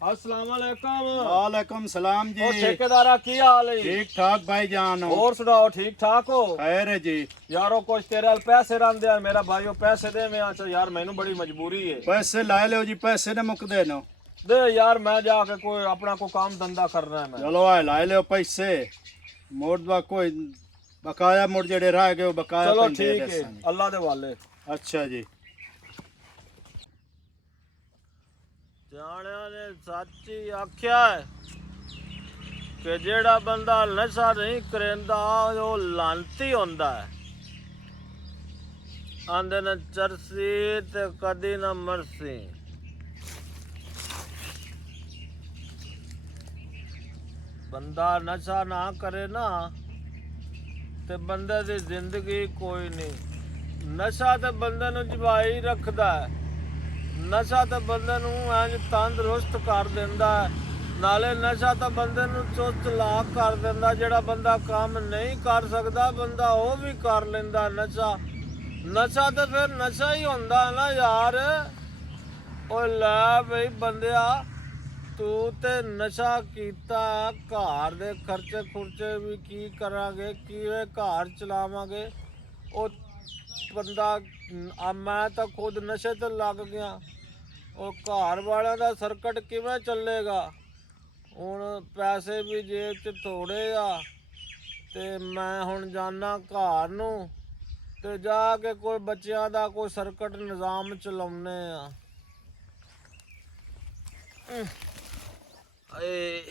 अस्सलाम वालेकुम। वालेकुम सलाम जी। और ठेकेदारा की हाल है? ठीक ठाक भाईजान। और सुनाओ, ठीक ठाक हो? खैर है जी। यारो कुछ तेरे हाल पैसे रंदे यार, मेरा भाईओ पैसे दे मैं आचा यार, मैनू बड़ी मजबूरी है। पैसे लाए लो जी, पैसे ने मुक देनो। दे यार, मैं जाके कोई अपना को काम धंधा करना है मैं। चलो आए लाए लो पैसे। मोड़ बा कोई बकाया मोड़ जेड़े रह गए बकाया चलो पैंदे ठीक है, दसांगे। अल्लाह दे वाले। अच्छा जी। जाने ने सच्ची आख्या है कि जेड़ा बंदा नशा नहीं करेंदा वो लानती होंदा है। आंदे न चरसी ते कदी न मरसी। बंदा नशा ना करे ना ते बंदे दी जिंदगी कोई नहीं। नशा ते बंदे नू जवाई रखदा है, नशा तो बंदे नू इंज तंदरुस्त कर दिंदा है, नाले नशा तो बंदे नू चुस्त लाक कर दिंदा। जेड़ा बंदा काम नहीं कर सकदा बंदा वो भी कर लेंदा नशा। नशा तो फिर नशा ही होंदा है ना यार। ओ लै बई बंदिया, तू ते नशा कीता, घर दे खर्चे खुर्चे भी की करांगे, किवें घर चलावांगे। ओ बंदा मैं तो खुद नशे ते लग गया, ਉਹ ਘਰ ਵਾਲਿਆਂ ਦਾ ਸਰਕਟ ਕਿਵੇਂ ਚੱਲੇਗਾ। ਹੁਣ ਪੈਸੇ ਵੀ ਜੇਬ 'ਚ ਥੋੜੇ ਆ ਤੇ ਮੈਂ ਹੁਣ ਜਾਣਾ ਘਰ ਨੂੰ ਤੇ ਜਾ ਕੇ ਕੋਈ ਬੱਚਿਆਂ ਦਾ ਕੋਈ ਸਰਕਟ ਨਿਜ਼ਾਮ ਚਲਾਉਣੇ ਆ। ਏ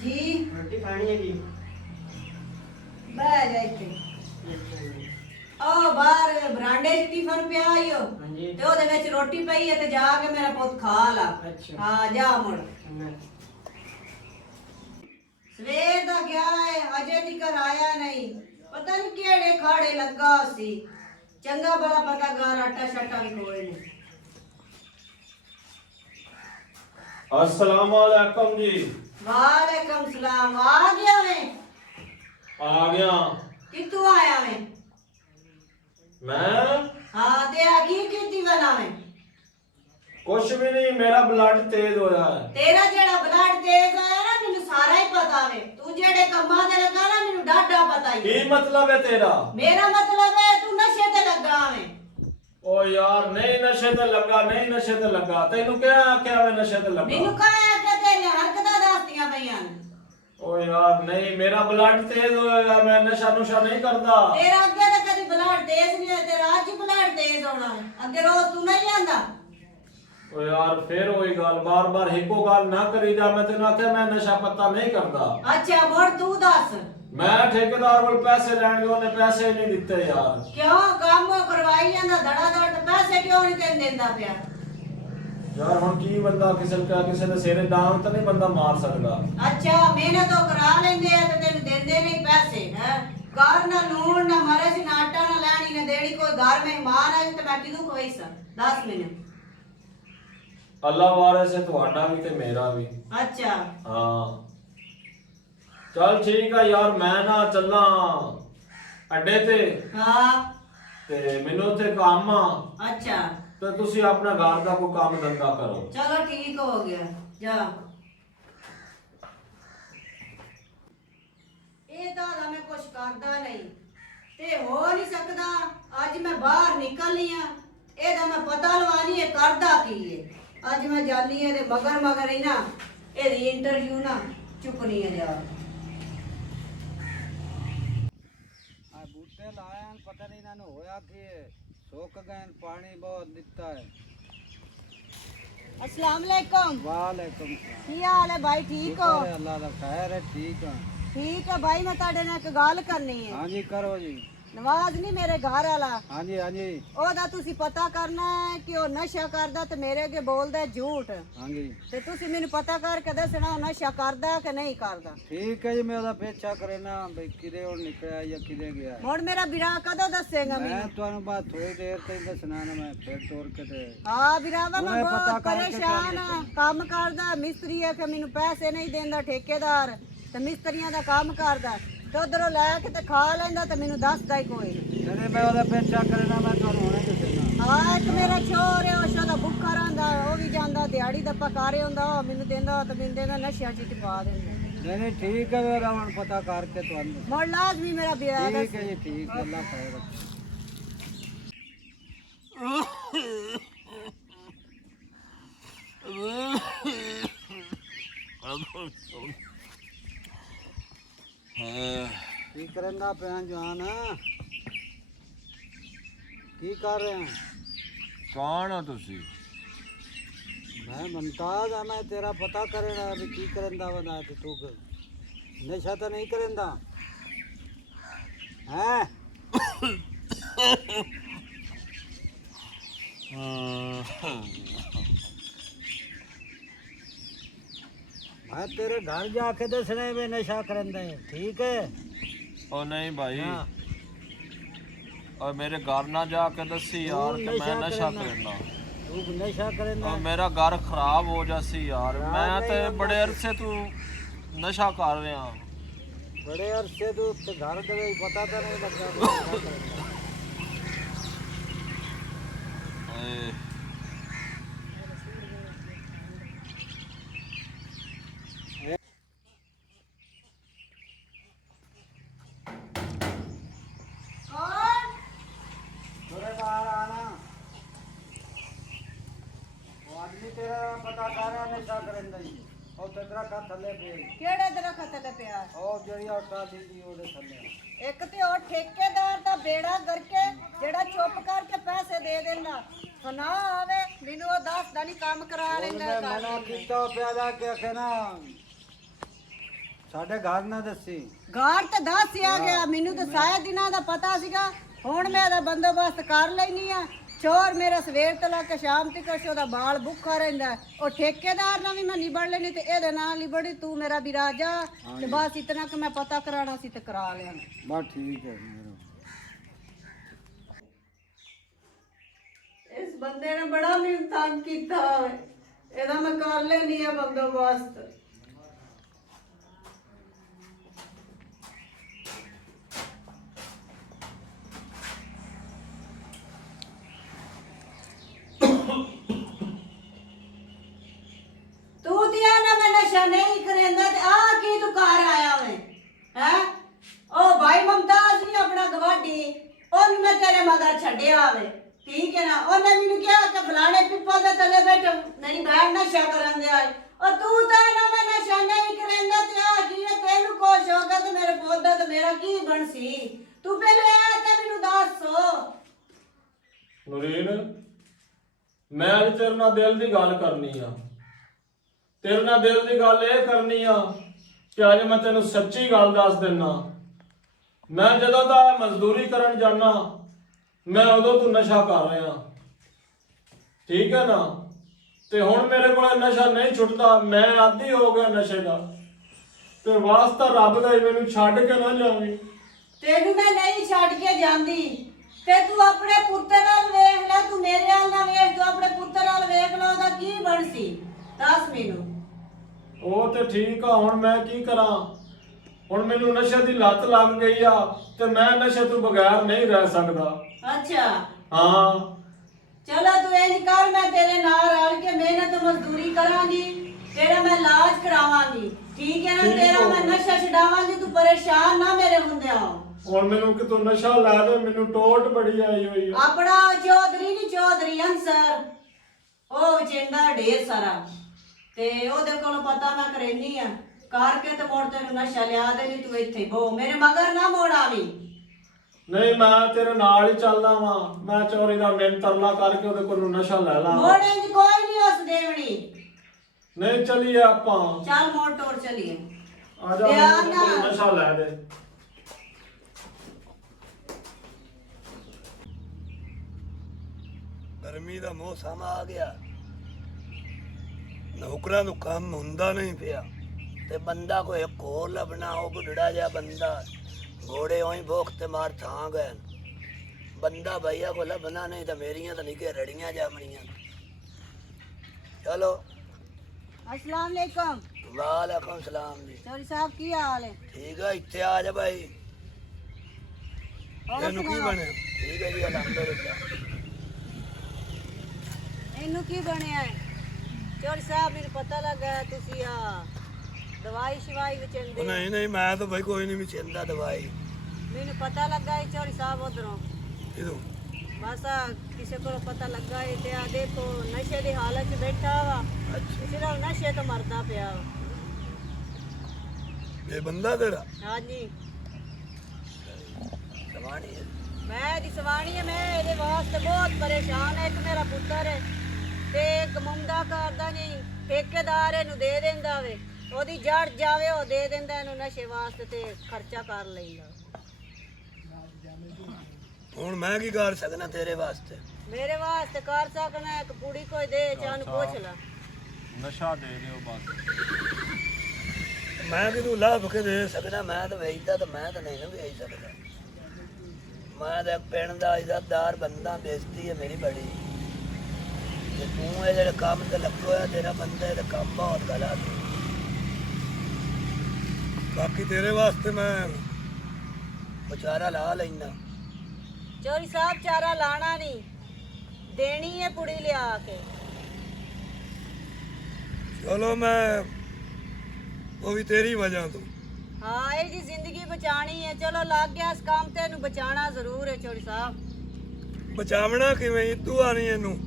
जी रोटी खानी है जी। बह जाइए ओ बाहर बरांडे च टिफन पिया आइयो हाँ जी। ते ओदे विच रोटी पई है ते जाके मेरा पुत खा ला। अच्छा। हां जा मुड़। चंगा। सवेर दा गया है अजे तिकर आया नहीं, पता नहीं केड़े खाड़े लगा सी। चंगा बड़ा पता घर आटा शट्टा भी कोई नहीं। अस्सलाम वालेकुम जी। वालेकुम सलाम। आ गया मैं? आ गया कितू आया मैं? मैं हां ते आ की बना मैं? कुछ भी नहीं, मेरा ब्लड तेज होया है। तेरा जेड़ा ब्लड तेज आया ना मैनू सारा ही पता वे। तू जेड़े कम्मा दे लगा ना मैनू डाडा पता ही। की मतलब है तेरा? मेरा मतलब है तू नशे ते लगा वे। ओ यार नहीं नशे ते लगा, नहीं नशे ते लगा। तेनू क्या आख्या मैं नशे ते लगा? मैनू कहा कि तेरी हरकतां दसदियां पईयां ने। ओ यार नहीं, मेरा ब्लड तेज होया, मैं नशा नुशा नहीं करता। तेरा अगे तो कदी ब्लड तेज नहीं है, तेरा आज ही ब्लड तेज होना है। अगे रोज तू नहीं आंदा। ओ यार फिर वही गल, बार बार एको गल ना करी जा। मैं तेन आख्या मैं नशा पत्ता नहीं करता। अच्छा मुड़ तू दस। मैं ठेकेदार कोल पैसे लैण गया, उन्हें पैसे ही नहीं दिते यार। क्यों काम करवाई जांदा धड़ाधड़ ते पैसे क्यों नहीं तेन देंदा पिया? यार हुण की बंदा किसे दे सिरे डांग तो नहीं बंदा मार सकदा। अच्छा मेहनत तो करा लेंदे आ ते तेन देंदे नहीं पैसे है। घर ना लूण ना मरच ना आटा ना लैनी ना देनी। कोई घर मेहमान आए ते मैं किदू खवाई सा? दस मैनू। अल्लाह वारिस है तुहाडा भी ते मेरा भी। अच्छा हाँ चल ठीक है यार, मैं ना चलना अड्डे ते हाँ ते मैनू उत्थे काम आ अच्छा ते तुसी अपना घर दा कोई काम धंधा करो। चलो ठीक हो गया जा। ये तो हाला मैं कुछ करदा नहीं ते हो नहीं सकदा। अज मैं बाहर निकलनी आ, एदा मैं पता लवानी है करदा की है। अज मैं जानी है ते मगर ही ना एदी इंटरव्यू ना चुकनी है जा। बूटे लाए हैं, पता नहीं इन्होंने होया कि सूख गए, पानी बहुत दिखता है। अस्सलाम वालेकुम। वालेकुम सलाम। की हाल है भाई, ठीक हो? शुक्र है अल्लाह का, खैर है, ठीक है। ठीक है भाई, मैं ਤੁਹਾਡੇ ਨਾਲ ਇੱਕ ਗੱਲ ਕਰਨੀ ਹੈ। हाँ जी करो जी। ਨਵਾਜ਼ ਨਹੀਂ ਮੇਰੇ ਘਰ ਵਾਲਾ, हाँ जी हाँ जी ਉਹਦਾ ਤੁਸੀਂ ਪਤਾ ਕਰਨਾ ਹੈ ਕਿ ਉਹ ਨਸ਼ਾ ਕਰਦਾ ਤੇ ਮੇਰੇ ਅੱਗੇ ਬੋਲਦਾ ਝੂਠ। हाँ जी ਤੇ ਤੁਸੀਂ ਮੈਨੂੰ ਪਤਾ ਕਰਕੇ ਦੱਸਣਾ ਉਹ ਨਸ਼ਾ ਕਰਦਾ ਕਿ ਨਹੀਂ ਕਰਦਾ। ठीक है जी। मैं ਉਹਦਾ ਪੇਛਾ ਕਰਨਾ ਬਈ ਕਿਦੇ ਉਹ ਨਿਕਲਿਆ ਜਾਂ ਕਿਦੇ ਗਿਆ। ਹੁਣ ਮੇਰਾ ਵੀਰਾ ਕਦੋਂ ਦੱਸੇਗਾ मैं ਮੈਨੂੰ? ਤੁਹਾਨੂੰ ਬਾਅਦ ਥੋੜੀ ਦੇਰ ਤੱਕ ਦੱਸਣਾ ਨਾ, ਮੈਂ ਫਿਰ ਤੋਰ ਕੇ ਤੇ ਹਾਂ ਵੀਰਾਵਾ ਮੈਂ ਉਹਨੇ ਪਤਾ ਬਹੁਤ ਕਰਕੇ ਪਰੇਸ਼ਾਨ ਆ। ਕੰਮ ਕਰਦਾ ਮਿਸਤਰੀ ਹੈ ਕਿ ਮੈਨੂੰ ਪੈਸੇ ਨਹੀਂ ਦਿੰਦਾ ਠੇਕੇਦਾਰ, ਤੇ ਮਿਸਤਰੀਆਂ ਦਾ ਕੰਮ ਕਰਦਾ। ਤੇ ਉਧਰੋਂ ਲੈ ਕੇ ਤੇ ਖਾ ਲੈਂਦਾ ਤੇ ਮੈਨੂੰ ਦੱਸਦਾ ਹੀ ਕੋਈ ਨਹੀਂ। ਜਿਹੜੇ ਮੈਂ ਉਹਦਾ ਪੇਚਾ ਕਰਨਾ ਮੈਂ ਤੁਹਾਨੂੰ ਹੁਣੇ ਦੱਸਣਾ। ਹਾਂ ਇੱਕ ਮੇਰਾ ਛੋਰ ਹੈ ਉਹ ਦਾ ਭੁੱਖਾ ਰਹਿੰਦਾ, ਉਹ ਵੀ ਜਾਂਦਾ ਦਿਹਾੜੀ ਦਾ ਪਕਾਰੇ ਹੁੰਦਾ, ਉਹ ਮੈਨੂੰ ਦਿੰਦਾ ਤੇ ਮੈਨੂੰ ਦਿੰਦਾ ਨਸ਼ਿਆਂ 'ਚ ਪਾ ਦਿੰਦਾ। ਨਹੀਂ ਠੀਕ ਹੈ, ਮੇਰਾ ਹੁਣ ਪਤਾ ਕਰਕੇ ਤੁਹਾਨੂੰ। ਮੋੜ ਲਾਜ਼ਮੀ ਮੇਰਾ ਵਿਆਹ ਦਾ ਠੀਕ ਹੈ ਜੀ, ਠੀਕ ਹੈ, ਅੱਲਾ ਖੈਰ ਰੱਖੇ। ਕੀ ਕਰਨਾ ਪਿਆ ਜਵਾਨ? ਕੀ ਕਰ ਰਹੇ ਹੋ? ਕੌਣ ਹੋ ਤੁਸੀਂ? ਮੈਂ ਮੁਮਤਾਜ਼ ਆ, ਮੈਂ ਤੇਰਾ ਪਤਾ ਕਰਨਾ ਵੀ ਕੀ ਕਰਦਾ ਵਦਾ ਤੇ ਤੂੰ ਨਸ਼ਾ ਤਾਂ ਨਹੀਂ ਕਰਦਾ ਹੈ? मैं तेरे घर जाके दसने में नशा करंदा है, ठीक है? ओ नहीं भाई, हाँ। और मेरे घर ना जाके दसी यार कि मैं नशा करना। तू नशा करंदा और मेरा घर खराब हो जासी यार। मैं तो बड़े अरसे तू नशा कर रहा। बड़े अरसे तू ते घर दे पता तो नहीं लगता तू नशा करंदा। ਕਿਹੜੇ ਦਰਖਤ ਤੇ ਪਿਆ? ਉਹ ਜਿਹੜੀ ਉਹ ਟਾਲੀ ਦੀ ਉਹਦੇ ਥੱਲੇ। ਇੱਕ ਤੇ ਉਹ ਠੇਕੇਦਾਰ ਦਾ ਬੇੜਾ ਕਰਕੇ ਜਿਹੜਾ ਚੁੱਪ ਕਰਕੇ ਪੈਸੇ ਦੇ ਦਿੰਦਾ, ਸੁਣਾ ਆਵੇ ਮੈਨੂੰ ਉਹ ਦੱਸਦਾ ਨਹੀਂ ਕੰਮ ਕਰਾ ਲੈਂਦਾ। ਉਹਨੇ ਮਨਾ ਕੀਤਾ ਪਿਆ ਜਾ ਕੇ ਆਖੇ ਨਾ ਸਾਡੇ ਘਰ ਨਾ ਦੱਸੀ। ਘਰ ਤੇ ਦੱਸਿਆ ਗਿਆ, ਮੈਨੂੰ ਤਾਂ ਸਾਰੇ ਦਿਨਾਂ ਦਾ ਪਤਾ ਸੀਗਾ। ਹੁਣ ਮੈਂ ਇਹਦਾ ਬੰਦੋਬਸਤ ਕਰ ਲੈਣੀ ਆ। ਚੋਰ ਮੇਰਾ ਸਵੇਰ ਤੋਂ ਲੈ ਕੇ ਸ਼ਾਮ ਤੱਕ ਉਹਦਾ ਬਾਲ ਭੁੱਖਾ ਰਹਿੰਦਾ। ਉਹ ਠੇਕੇਦਾਰ ਨਾਲ ਵੀ ਮੈਂ ਨਿਬੜ ਲੈਣੀ ਤੇ ਇਹਦੇ ਨਾਲ ਨਿਬੜੀ। ਤੂੰ ਮੇਰਾ ਵੀ ਰਾਜਾ ਤੇ ਬਸ ਇਤਨਾ ਕਿ ਮੈਂ ਪਤਾ ਕਰਾਣਾ ਸੀ ਤੇ ਕਰਾ ਲਿਆ। ਬਸ ਠੀਕ ਹੈ। ਇਸ ਬੰਦੇ ਨੇ ਬੜਾ ਮੈਨੂੰ ਤੰਗ ਕੀਤਾ ਹੋਵੇ, ਇਹਦਾ ਮੈਂ ਕਰ ਲੈਣੀ ਆ ਬੰਦੋਬਸਤ। ਤੂੰ ਤੇ ਨਾ ਮੈਂ ਨਸ਼ਾ ਨਹੀਂ ਕਰੇਂਦਾ ਤੇ ਆ ਕੀ ਤੂੰ ਘਰ ਆਇਆ ਵੇ ਹੈ? ਉਹ ਭਾਈ ਮਮਤਾਜ਼ ਨਹੀਂ ਆਪਣਾ ਗਵਾਡੀ, ਉਹਨੂੰ ਮੈਂ ਤੇਰੇ ਮਗਰ ਛੱਡਿਆ ਵੇ, ਠੀਕ ਹੈ ਨਾ? ਉਹਨੇ ਮੈਨੂੰ ਕਿਹਾ ਕਿ ਫਲਾਣੇ ਪਿੱਪਲ ਦੇ ਥੱਲੇ ਬੈਠ ਮੇਰੀ ਭੈਣ ਨਸ਼ਾ ਕਰਨ ਦੇ ਆਏ। ਉਹ ਤੂੰ ਤਾਂ ਨਾ ਮੈਂ ਨਸ਼ਾ ਨਹੀਂ ਕਰੇਂਦਾ ਤੇ ਆ ਕੀ ਹੈ? ਤੈਨੂੰ ਕੁਛ ਹੋ ਗਿਆ ਤੇ ਮੇਰੇ ਪੌਦਾ ਤੇ ਮੇਰਾ ਕੀ ਬਣ ਸੀ? ਤੂੰ ਪਹਿਲੇ ਆ ਕੇ ਮੈਨੂੰ ਦੱਸ। ਨੂਰੀਨ, ਮੈਂ ਅੱਜ ਤੇਰੇ ਨਾਲ ਦਿਲ ਦੀ ਗੱਲ ਕਰਨੀ ਆ। ਤੇਰੇ ਨਾਲ ਦਿਲ ਦੀ ਗੱਲ ਇਹ ਕਰਨੀ ਆ ਕਿ ਅੱਜ ਮੈਂ ਤੈਨੂੰ ਸੱਚੀ ਗੱਲ ਦੱਸ ਦਿੰਨਾ। ਮੈਂ ਜਦੋਂ ਦਾ ਮਜ਼ਦੂਰੀ ਕਰਨ ਜਾਣਾ, ਮੈਂ ਉਦੋਂ ਤੂੰ ਨਸ਼ਾ ਕਰ ਰਿਹਾ, ਠੀਕ ਹੈ ਨਾ? ਤੇ ਹੁਣ ਮੇਰੇ ਕੋਲ ਨਸ਼ਾ ਨਹੀਂ ਛੁੱਟਦਾ, ਮੈਂ ਆਦੀ ਹੋ ਗਿਆ ਨਸ਼ੇ ਦਾ। ਤੇ ਵਾਸਤਾ ਰੱਬ ਦਾ ਹੀ ਮੈਨੂੰ ਛੱਡ ਕੇ ਨਾ ਜਾਵੀਂ। ਤੈਨੂੰ ਮੈਂ ਨਹੀਂ ਛੱਡ ਕੇ ਜਾਂਦੀ ਤੇ ਤੂੰ ਆਪਣੇ ਪੁੱਤਰ ਨਾਲ ਵੇਖ ਲੈ, ਤੂੰ ਮੇਰੇ ਨਾਲ ਨਾ ਵੇਖ, ਤੂੰ ਆਪਣੇ ਪੁੱਤਰ ਨਾਲ ਵੇਖ ਲੈ, ਉਹਦਾ ਕੀ ਬਣ ਸੀ ਦੱਸ ਮੈਨੂੰ। ਉਹ ਤੇ ਠੀਕ ਆ, ਹੁਣ ਮੈਂ ਕੀ ਕਰਾਂ? ਹੁਣ ਮੈਨੂੰ ਨਸ਼ੇ ਦੀ ਲੱਤ ਲੱਗ ਗਈ ਆ ਤੇ ਮੈਂ ਨਸ਼ੇ ਤੋਂ ਬਗੈਰ ਨਹੀਂ ਰਹਿ ਸਕਦਾ। ਅੱਛਾ ਹਾਂ, ਚਲੋ ਤੂੰ ਇੰਜ ਕਰ, ਮੈਂ ਤੇਰੇ ਨਾਲ ਰਲ ਕੇ ਮਿਹਨਤ ਮਜ਼ਦੂਰੀ ਕਰਾਂਗੀ, ਤੇਰਾ ਮੈਂ ਇਲਾਜ ਕਰਾਵਾਂਗੀ, ਠੀਕ ਹੈ ਨਾ? ਠੀਕ ਤੇਰਾ ਹੋ। ਮੈਂ ਨਸ਼ਾ ਛਡਾਵਾਂਗੀ, ਤੂੰ ਪਰੇਸ਼ਾਨ ਨਾ ਮੇਰੇ ਹੁੰਦਿਆਂ। ਹੁਣ ਮੈਨੂੰ ਕਿਤੋਂ ਨਸ਼ਾ ਲਾ ਦੇ, ਮੈਨੂੰ ਟੋਟ ਬੜੀ ਆਈ ਹੋਈ ਆ। ਆਪਣਾ ਚੌਧਰੀ ਨਹੀਂ ਚੌਧਰੀ ਅੰਸਰ, ਉਹ ਵਿਚਿੰਦਾ ਢੇਰ ਸਾਰਾ, ਤੇ ਉਹਦੇ ਕੋਲੋਂ ਪਤਾ ਮੈਂ ਕਰੇਨੀ ਆ ਕਰਕੇ ਤੇ ਮੋੜ ਤੈਨੂੰ ਨਸ਼ਾ ਲਿਆ ਦੇ। ਨਹੀਂ ਤੂੰ ਇੱਥੇ ਬੋ, ਮੇਰੇ ਮਗਰ ਨਾ ਮੋੜ ਆਵੀਂ। ਨਹੀਂ, ਮੈਂ ਤੇਰੇ ਨਾਲ ਹੀ ਚੱਲਦਾ ਵਾਂ। ਮੈਂ ਚੋਰੀ ਦਾ ਮਿਹਨਤ ਤਰਲਾ ਕਰਕੇ ਉਹਦੇ ਕੋਲੋਂ ਨਸ਼ਾ ਲੈ ਲਾ। ਮੋੜ ਇੰਜ ਕੋਈ ਨਹੀਂ ਉਸ ਦੇਵਣੀ। ਨਹੀਂ, ਚੱਲੀਏ ਆਪਾਂ। ਚੱਲ ਮੋੜ ਤੋੜ ਚਲੀਏ। ਆ ਜਾ, ਧਿਆਨ ਮੈਨੂੰ ਨਾਲ। ਨਸ਼ਾ ਲੈ ਦੇ। ਗਰਮੀ ਦਾ ਮੌਸਮ ਆ ਗਿਆ, ਨੌਕਰਾਂ ਨੂੰ ਕੰਮ ਹੁੰਦਾ ਨਹੀਂ ਪਿਆ ਤੇ ਬੰਦਾ ਕੋਈ ਇੱਕ ਹੋਰ ਲੱਭਣਾ। ਉਹ ਬੁੱਢੜਾ ਜਿਹਾ ਬੰਦਾ, ਘੋੜੇ ਉਹੀ ਭੁੱਖ ਤੇ ਮਾਰ ਥਾਂ ਗਏ। ਬੰਦਾ ਭਈਆ ਕੋ ਲੱਭਣਾ ਨਹੀਂ ਤਾਂ ਮੇਰੀਆਂ ਤਾਂ ਨਿੱਕੇ ਰੜੀਆਂ ਜਾਮਣੀਆਂ। ਚਲੋ अस्सलाम वालेकुम। ਵਾਲੇਕੁਮ ਸਲਾਮ ਜੀ। ਚੌਰੀ ਸਾਹਿਬ ਕੀ ਹਾਲ ਹੈ? ਠੀਕ ਹੈ, ਇੱਥੇ ਆ ਜਾ ਭਾਈ। ਹੋਰ ਇਹਨੂੰ ਕੀ ਸੁਣਾਓ। ਬਣਿਆ? ਠੀਕ ਹੈ ਜੀ, ਅਲਹਮਦੁਲਿਲਾ। ਇਹਨੂੰ ਕੀ ਬਣਿਆ ਹੈ? ਚੌਰੀ ਸਾਹਿਬ ਮੈਨੂੰ ਪਤਾ ਲੱਗਾ ਤੁਸੀਂ ਆ ਦਵਾਈ ਸ਼ਵਾਈ ਵਿਚੰਦੇ। ਨਹੀਂ ਨਹੀਂ, ਮੈਂ ਤਾਂ ਭਾਈ ਕੋਈ ਨਹੀਂ ਵਿਚੰਦਾ ਦਵਾਈ। ਮੈਨੂੰ ਪਤਾ ਲੱਗਾ ਹੈ ਚੌਰੀ ਸਾਹਿਬ ਉਧਰੋਂ ਕਿਦੋਂ? ਬਸ ਕਿਸੇ ਕੋਲ ਪਤਾ ਲੱਗਾ ਹੈ ਤੇ ਆ ਦੇਖੋ ਨਸ਼ੇ ਦੀ ਹਾਲਤ 'ਚ ਬੈਠਾ ਵਾ, ਅੱਛਾ, ਸਿਰਫ ਨਸ਼ੇ ਤੋਂ ਮਰਦਾ ਪਿਆ ਵਾ। ਇਹ ਬੰਦਾ ਤੇਰਾ ਹਾਂਜੀ ਸਵਾਣੀ ਹੈ? ਮੈਂ ਇਹਦੀ ਸਵਾਣੀ ਹੈ, ਮੈਂ ਇਹਦੇ ਵਾਸਤੇ ਬਹੁਤ ਪਰੇਸ਼ਾਨ ਹੈ। ਇੱਕ ਮੇਰਾ ਪੁੱਤਰ ਹੈ ਤੇ ਕਮਾਉਂਦਾ ਕਰਦਾ ਨਹੀਂ, ਠੇਕੇਦਾਰ ਇਹਨੂੰ ਦੇ ਦਿੰਦਾ ਵੇ, ਉਹਦੀ ਜੜ ਜਾਵੇ ਉਹ ਦੇ ਦਿੰਦਾ ਇਹਨੂੰ ਨਸ਼ੇ ਵਾਸਤੇ ਤੇ ਖਰਚਾ ਕਰ ਲੈਂਦਾ। ਹੁਣ ਮੈਂ ਕੀ ਕਰ ਸਕਣਾ ਤੇਰੇ ਵਾਸਤੇ? ਮੇਰੇ ਵਾਸਤੇ ਕਰ ਸਕਣਾ ਇੱਕ ਕੁੜੀ ਕੋਈ ਦੇ ਚਾਹਨੂੰ ਪੁੱਛ ਲੈ। ਨਸ਼ਾ ਦੇ ਦਿਓ ਬਸ। ਮੈਂ ਕਿ ਤੂੰ ਲੱਭ ਕੇ ਦੇ ਸਕਦਾ? ਮੈਂ ਤਾਂ ਵੇਚਦਾ, ਤਾਂ ਮੈਂ ਤਾਂ ਨਹੀਂ ਨਾ ਵੇਚ ਸਕਦਾ। ਮੈਂ ਤਾਂ ਇੱਕ ਪਿੰਡ ਦਾ ਇੱਜ਼ਤਦਾਰ ਬੰਦਾ, ਬੇਇੱਜ਼ਤੀ ਹੈ ਮੇਰੀ ਬੜੀ। ਤੇ ਤੂੰ ਇਹ ਜਿਹੜੇ ਕੰਮ ਤੇ ਲੱਗੋ ਹੋਇਆ ਤੇਰਾ ਬੰਦਾ, ਇਹਦਾ ਕੰਮ ਬਹੁਤ ਗਲਤ ਹੈ। ਬਾਕੀ ਤੇਰੇ ਵਾਸਤੇ ਮੈਂ ਵਿਚਾਰਾ ਲਾ ਲੈਣਾ। ਚੋਰੀ ਸਾਹਿਬ ਚਾਰਾ ਲਾਣਾ ਨਹੀਂ, ਦੇਣੀ ਹੈ ਕੁੜੀ ਲਿਆ ਕੇ। ਚਲੋ ਮੈਂ ਉਹ ਵੀ ਤੇਰੀ ਵਜ੍ਹਾ ਤੋਂ। ਹਾਂ ਇਹ ਜੀ ਜ਼ਿੰਦਗੀ ਬਚਾਣੀ ਹੈ, ਚਲੋ ਲੱਗ ਗਿਆ ਇਸ ਕੰਮ ਤੇ ਇਹਨੂੰ ਬਚਾਣਾ ਜ਼ਰੂਰ ਹੈ ਚੋਰੀ ਸਾਹਿਬ। ਬਚਾਵਣਾ ਕਿਵੇਂ? ਤੂੰ ਆਣੀ ਇਹਨੂੰ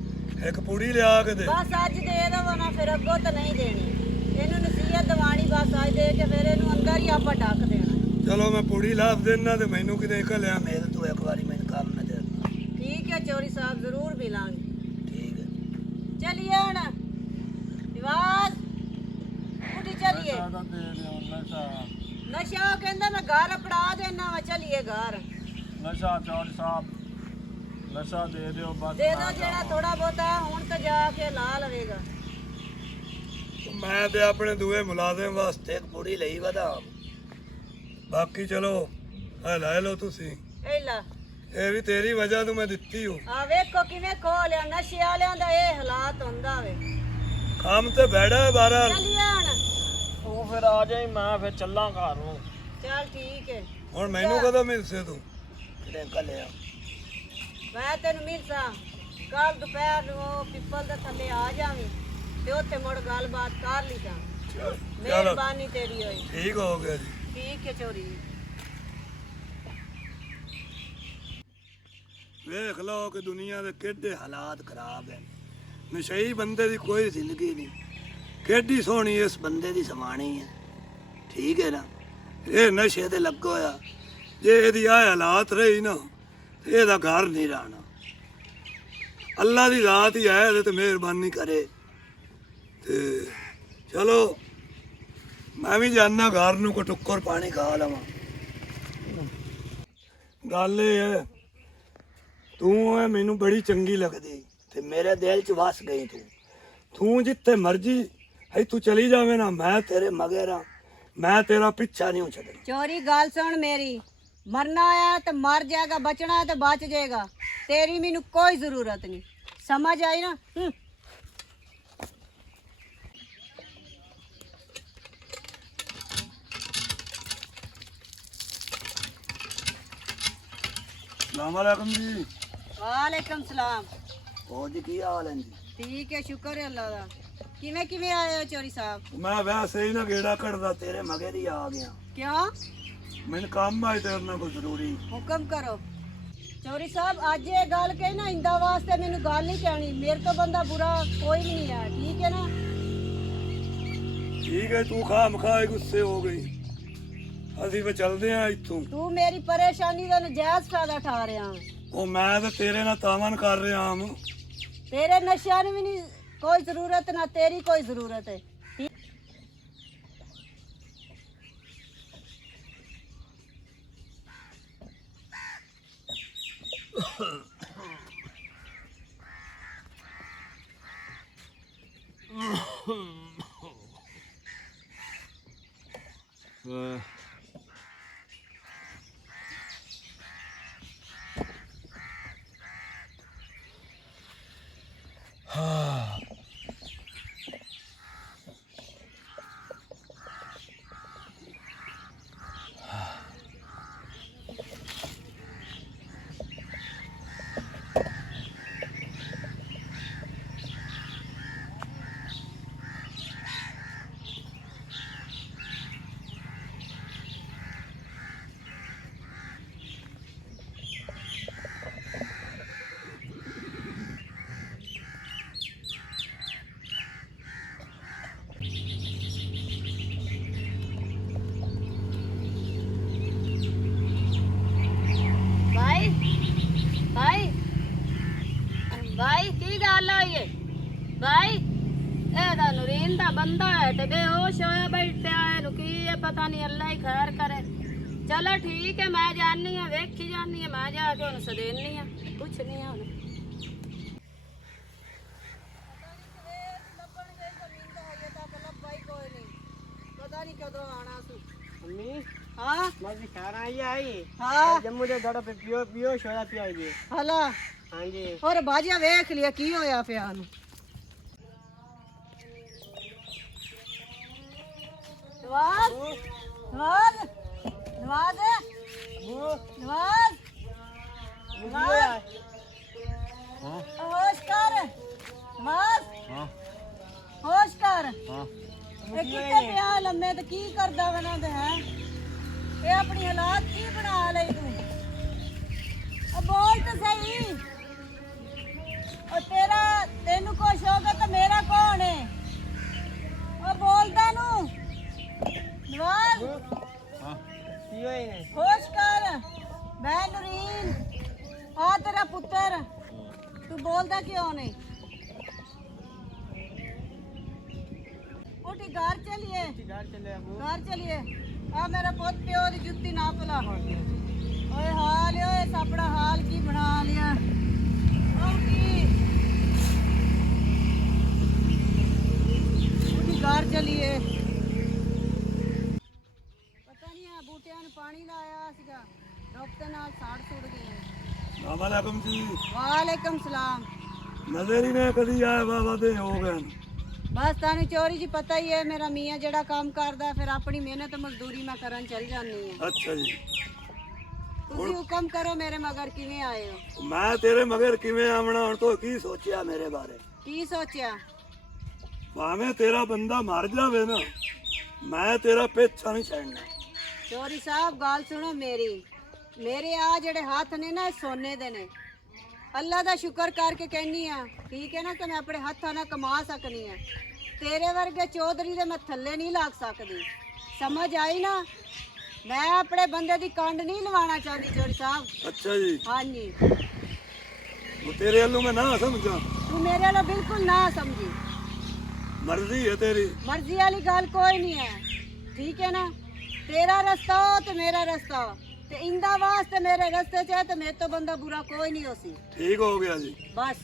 ਇੱਕ ਪੁੜੀ ਲਿਆ ਕੇ ਦੇ। ਬਸ ਅੱਜ ਦੇ ਦਵੋ ਨਾ, ਫਿਰ ਅੱਗੋਂ ਤਾਂ ਨਹੀਂ ਦੇਣੀ। ਇਹਨੂੰ ਨਸੀਹਤ ਦਿਵਾਣੀ ਬਸ ਅੱਜ ਦੇ ਕੇ, ਫਿਰ ਇਹਨੂੰ ਅੰਦਰ ਹੀ ਆਪਾਂ ਡੱਕ ਦੇਣਾ। ਚਲੋ ਮੈਂ ਪੁੜੀ ਲਾਭ ਦੇਣਾ ਤੇ ਮੈਨੂੰ ਕਿਤੇ ਘਲਿਆ ਮੇਰੇ ਤੋਂ ਇੱਕ ਵਾਰੀ ਮੈਨੂੰ ਕੰਮ ਨਾ ਦੇ। ਠੀਕ ਹੈ ਚੋਰੀ ਸਾਹਿਬ, ਜ਼ਰੂਰ ਮਿਲਾਂਗੇ। ਠੀਕ ਹੈ, ਚਲਿਏ ਹੁਣ ਨਿਵਾਜ਼ ਉੱਠੀ ਚਲਿਏ। ਨਸ਼ਾ ਤਾਂ ਦੇ ਦਿਓ ਨਸ਼ਾ। ਨਸ਼ਾ ਕਹਿੰਦਾ ਮੈਂ ਘਰ ਅਪੜਾ ਦੇਣਾ ਵਾ, ਚਲਿਏ ਘਰ। ਨਸ਼ਾ ਚੌਰ ਸਾਹਿਬ ਨਸ਼ਾ ਦੇ ਦਿਓ ਬਸ। ਦੇ ਦੋ ਜਿਹੜਾ ਥੋੜਾ ਬਹੁਤਾ, ਹੁਣ ਤਾਂ ਜਾ ਕੇ ਲਾ ਲਵੇਗਾ। ਮੈਂ ਤੇ ਆਪਣੇ ਦੂਏ ਮੁਲਾਜ਼ਮ ਵਾਸਤੇ ਇੱਕ ਪੁੜੀ ਲਈ ਵਧਾ। ਬਾਕੀ ਚਲੋ ਆ ਲੈ ਲਓ ਤੁਸੀਂ, ਇਹ ਲਾ ਇਹ ਵੀ ਤੇਰੀ ਵਜ੍ਹਾ ਤੋਂ ਮੈਂ ਦਿੱਤੀ ਹੋ। ਆ ਵੇਖੋ ਕਿਵੇਂ ਖੋ ਲਿਆ। ਨਸ਼ੇ ਵਾਲਿਆਂ ਦਾ ਇਹ ਹਾਲਾਤ ਹੁੰਦਾ ਵੇ। ਕੰਮ ਤੇ ਬੈਠਾ ਬਾਰਾ। ਚਲਿਏ ਹੁਣ। ਤੂੰ ਫਿਰ ਆ ਜਾਈ, ਮੈਂ ਫਿਰ ਚੱਲਾਂ ਘਰ ਨੂੰ। ਚੱਲ ਠੀਕ ਹੈ, ਹੁਣ ਮੈਨੂੰ ਕਦੋਂ ਮਿਲਸੇ ਤੂੰ? ਕਿਤੇ ਘਲਿਆ ਮੈਂ ਤੈਨੂੰ ਮਿਲਸਾਂ ਕੱਲ ਦੁਪਹਿਰ ਨੂੰ ਉਹ ਪਿੱਪਲ ਦੇ ਥੱਲੇ ਆ ਜਾਵੀਂ ਤੇ ਉੱਥੇ ਮੁੜ ਗੱਲਬਾਤ ਕਰ ਲਈ ਜਾ। ਚਲੋ ਮਿਹਰਬਾਨੀ ਤੇਰੀ ਹੋਈ। ਠੀਕ ਹੋ ਗਿਆ ਜੀ। ਠੀਕ ਹੈ ਚੋਰੀ। ਵੇਖ ਲਓ ਕਿ ਦੁਨੀਆ ਦੇ ਕਿੱਡੇ ਹਾਲਾਤ ਖਰਾਬ ਹੈ। ਨਸ਼ਈ ਬੰਦੇ ਦੀ ਕੋਈ ਜ਼ਿੰਦਗੀ ਨਹੀਂ। ਕਿੱਡੀ ਸੋਹਣੀ ਇਸ ਬੰਦੇ ਦੀ ਸਮਾਣੀ ਹੈ, ਠੀਕ ਹੈ ਨਾ? ਇਹ ਨਸ਼ੇ ਤੇ ਲੱਗੋ ਹੋਇਆ, ਜੇ ਇਹਦੀ ਆ ਹਾਲਾਤ ਰਹੀ ਨਾ ਇਹਦਾ ਘਰ ਨਹੀਂ ਰਹਿਣਾ। ਅੱਲਾ ਦੀ ਰਾਤ ਹੀ ਹੈ, ਇਹਦੇ ਤੇ ਮਿਹਰਬਾਨੀ ਕਰੇ। ਤੇ ਚਲੋ ਮੈਂ ਵੀ ਜਾਣਾ ਘਰ ਨੂੰ, ਕੋ ਟੁੱਕਰ ਪਾਣੀ ਖਾ ਲਵਾਂ। ਗੱਲ ਇਹ ਹੈ, ਤੂੰ ਹੈ ਮੈਨੂੰ ਬੜੀ ਚੰਗੀ ਲੱਗਦੀ ਤੇ ਮੇਰੇ ਦਿਲ 'ਚ ਵਸ ਗਈ ਤੂੰ। ਤੂੰ ਜਿੱਥੇ ਮਰਜੀ ਹੈ ਤੂੰ ਚਲੀ ਜਾਵੇਂ ਨਾ, ਮੈਂ ਤੇਰੇ ਮਗਰ ਆ, ਮੈਂ ਤੇਰਾ ਪਿੱਛਾ ਨਹੀਂ ਛੱਡਣਾ। ਚੋਰੀ ਗੱਲ ਸੁਣ ਮੇਰੀ, ਮਰਨਾ ਆਇਆ ਤੇ ਮਰ ਜਾਏਗਾ, ਬਚਣਾ ਹੈ ਤੇ ਬਚ ਜਾਏਗਾ। ਤੇਰੀ ਮੈਨੂੰ ਕੋਈ ਜ਼ਰੂਰਤ ਨਹੀਂ, ਸਮਝ ਆਈ ਨਾ? ਸਲਾਮ ਅਲੈਕਮ ਜੀ। ਵਾਲੇਕਮ ਸਲਾਮ। ਹੋਰ ਜੀ ਕੀ ਹਾਲ ਹੈ ਜੀ? ਠੀਕ ਹੈ, ਸ਼ੁਕਰ ਹੈ ਅੱਲਾ ਦਾ। ਕਿਵੇਂ ਕਿਵੇਂ ਆਏ ਹੋ ਚੋਰੀ ਸਾਹਿਬ? ਮੈਂ ਵੈਸੇ ਹੀ ਨਾ ਗੇੜਾ ਕੱਢਦਾ, ਤੇਰੇ ਮਗਰ ਹੀ ਆ ਗਿਆ। ਕਿਉਂ? ਮੈਨੂੰ ਕੰਮ ਆਇਆ ਤੇਰੇ ਨਾਲ ਕੋਈ ਜ਼ਰੂਰੀ। ਹੁਕਮ ਕਰੋ। ਚੋਰੀ ਸਾਹਿਬ ਅੱਜ ਇਹ ਗੱਲ ਕਹੀ ਨਾ, ਇੰਦਾ ਵਾਸਤੇ ਮੈਨੂੰ ਗੱਲ ਨਹੀਂ ਕਹਿਣੀ। ਮੇਰੇ ਤੋਂ ਬੰਦਾ ਬੁਰਾ ਕੋਈ ਵੀ ਨਹੀਂ ਹੈ, ਠੀਕ ਹੈ ਨਾ? ਠੀਕ ਹੈ, ਤੂੰ ਖਾਮ ਖਾਏ ਗੁੱਸੇ ਹੋ ਗਈ। ਅਸੀਂ ਵੀ ਚੱਲਦੇ ਆ ਇੱਥੋਂ। ਤੂੰ ਮੇਰੀ ਪਰੇਸ਼ਾਨੀ ਦਾ ਨਜਾਇਜ਼ ਫਾਇਦਾ ਉਠਾ ਰਿਹਾ ਹੈ। ਉਹ ਮੈਂ ਤਾਂ ਤੇਰੇ ਨਾਲ ਤਾਵਨ ਕਰ ਰਿਹਾ ਹਾਂ। ਤੇਰੇ ਨਸ਼ਿਆਂ ਨੂੰ ਵੀ ਨਹੀਂ ਕੋਈ ਜ਼ਰੂਰਤ, ਨਾ ਤੇਰੀ ਕੋਈ ਜ਼ਰੂਰਤ ਹੈ। ਗੱਲ ਹੋਈ ਏ ਭਾਈ? ਇਹ ਤਾਂ ਨੂਰੀਨ ਦਾ ਬੰਦਾ ਹੈ ਤੇ ਬੇਹੋਸ਼ ਹੋਇਆ ਬੈਠਿਆ, ਇਹਨੂੰ ਕੀ ਹੈ ਪਤਾ ਨਹੀਂ, ਅੱਲਾ ਹੀ ਖੈਰ ਕਰੇ। ਚਲੋ ਠੀਕ ਹੈ, ਮੈਂ ਜਾਣੀ ਆ, ਵੇਖੀ ਜਾਣੀ ਆ, ਮੈਂ ਜਾ ਕੇ ਉਹਨੂੰ ਸਦੇਨੀ ਆ, ਪੁੱਛਣੀ ਆ ਉਹਨੂੰ। ਪਤਾ ਨਹੀਂ ਕਦੋਂ ਆਣਾ ਸੀ। अम्मी ਹਾਂ मैं दिखाना ही आई ਹਾਂ जम्मू के दड़ा पे पियो पियो सोया पिया जी। ਹਲਾ हाँ जी ਹੋਰ ਬਾਜੀਆ ਵੇਖ ਲਿਆ ਕੀ ਹੋਇਆ ਪਿਆ ਨੂੰ। ਨਵਾਜ਼ ਨਵਾਜ਼ ਨਵਾਜ਼ ਨਵਾਜ਼ ਨਵਾਜ਼ ਹੋਸ਼ ਕਰ ਨਵਾਜ਼ ਹੋਸ਼ ਕਰ। ਇਹ ਕਿੱਥੇ ਪਿਆ ਲੰਮੇ ਤੇ ਕੀ ਕਰਦਾ ਬਣਾ ਤੇ ਹੈ? ਇਹ ਆਪਣੀ ਹਾਲਾਤ ਕੀ ਬਣਾ ਲਈ ਤੂੰ? ਉਹ ਬੋਲ ਤਾਂ ਸਹੀ। ਉਹ ਤੈਨੂੰ ਕੁਛ ਹੋਗਾ ਤਾਂ ਮੇਰਾ ਕੌਣ ਹੈ? ਉਹ ਬੋਲਦਾ ਨੂੰ ਨਵਾਜ਼ पियो ही नहीं ਹੋਸ਼ ਕਰ। ਮੈਂ ਨੂਰੀਨ ਆ ਤੇਰਾ ਪੁੱਤਰ, ਤੂੰ ਬੋਲਦਾ ਕਿਉਂ ਨਹੀਂ? ਉਠੀ ਘਰ ਚਲੀਏ, घर चले अबू ਘਰ ਚਲੀਏ। ਆ ਮੇਰਾ ਪੁੱਤ ਪਿਓ ਦੀ ਜੁੱਤੀ ਨਾ ਭੁਲਾ। ਓਏ ਹਾਲ ਓਏ ਸਾਪੜਾ ਹਾਲ ਕੀ ਬਣਾ ਲਿਆ। ਉਠੀ ਉਠੀ ਘਰ ਚਲੀਏ। ਪਤਾ ਨਹੀਂ ਆ ਬੂਟਿਆਂ ਨੂੰ ਪਾਣੀ ਲਾਇਆ ਸੀਗਾ, ਰੁੱਖ ਨਾਲ ਸਾੜ ਸੁੱਟ ਗਏ। ਵਾਲੇਕੁਮ ਜੀ। ਵਾਲੇਕਮ ਸਲਾਮ। ਨਜ਼ਰ ਹੀ ਨੇ ਕਦੀ ਆਏ ਬਾਬਾ ਦੇ ਹੋ ਗਏ। ਬਸ ਤੁਹਾਨੂੰ ਚੋਰੀ ਜੀ ਪਤਾ ਹੀ ਹੈ, ਮੇਰਾ ਮੀਆਂ ਜਿਹੜਾ ਕੰਮ ਕਰਦਾ, ਫਿਰ ਆਪਣੀ ਮਿਹਨਤ ਮਜ਼ਦੂਰੀ ਮੈਂ ਕਰਨ ਚੱਲ ਜਾਂਦੀ ਹਾਂ। ਅੱਛਾ ਜੀ, ਤੁਸੀਂ ਹੁਕਮ ਕਰੋ, ਮੇਰੇ ਮਗਰ ਕਿਵੇਂ ਆਏ ਹੋ? ਮੈਂ ਤੇਰੇ ਮਗਰ ਕਿਵੇਂ ਆਵਣਾ? ਹੁਣ ਤੋਂ ਕੀ ਸੋਚਿਆ ਮੇਰੇ ਬਾਰੇ? ਕੀ ਸੋਚਿਆ? ਭਾਵੇਂ ਤੇਰਾ ਬੰਦਾ ਮਰ ਜਾਵੇ ਨਾ, ਮੈਂ ਤੇਰਾ ਪਿੱਛਾ ਨਹੀਂ ਛੱਡਣਾ। ਚੋਰੀ ਸਾਹਿਬ ਗੱਲ ਸੁਣੋ ਮੇਰੀ। ਮੇਰੇ ਆ ਜਿਹੜੇ ਹੱਥ ਨੇ ਨਾ, ਇਹ ਸੋਨੇ ਦੇ ਨੇ। ਅੱਲਾ ਦਾ ਸ਼ੁਕਰ ਕਰਕੇ ਕਹਿੰਨੀ ਆ, ਠੀਕ ਹੈ ਨਾ, ਕਿ ਮੈਂ ਆਪਣੇ ਹੱਥਾਂ ਨਾਲ ਕਮਾ ਸਕਨੀ ਆ। ਤੇਰੇ ਵਰਗੇ ਚੌਧਰੀ ਦੇ ਮੈਂ ਥੱਲੇ ਨਹੀਂ ਲੱਗ ਸਕਦੀ, ਸਮਝ ਆਈ ਨਾ? ਮੈਂ ਆਪਣੇ ਬੰਦੇ ਦੀ ਕੰਡ ਨਹੀਂ ਲਵਾਉਣਾ ਚਾਹੁੰਦੀ ਚੋਰੀ ਸਾਹਿਬ। ਅੱਛਾ ਜੀ, ਹਾਂਜੀ, ਉਹ ਤੇਰੇ ਵੱਲੋਂ ਮੈਂ ਨਾ ਸਮਝਾਂ। ਤੂੰ ਮੇਰੇ ਨਾਲ ਬਿਲਕੁਲ ਨਾ ਸਮਝੀ। ਮਰਜ਼ੀ ਹੈ ਤੇਰੀ। ਮਰਜ਼ੀ ਵਾਲੀ ਗੱਲ ਕੋਈ ਨਹੀਂ ਹੈ, ਠੀਕ ਹੈ ਨਾ? ਤੇਰਾ ਰਸਤਾ ਹੋ ਤੇ ਮੇਰਾ ਰਸਤਾ ਹੋ, ਤੇ ਇੰਦਾ ਵਾਸਤੇ ਮੇਰੇ ਰਸਤੇ 'ਚ ਹੈ ਤੇ ਮੇਰੇ ਤੋਂ ਬੰਦਾ ਬੁਰਾ ਕੋਈ ਨਹੀਂ ਹੋ ਸੀ। ਠੀਕ ਹੋ ਗਿਆ ਜੀ। ਬਸ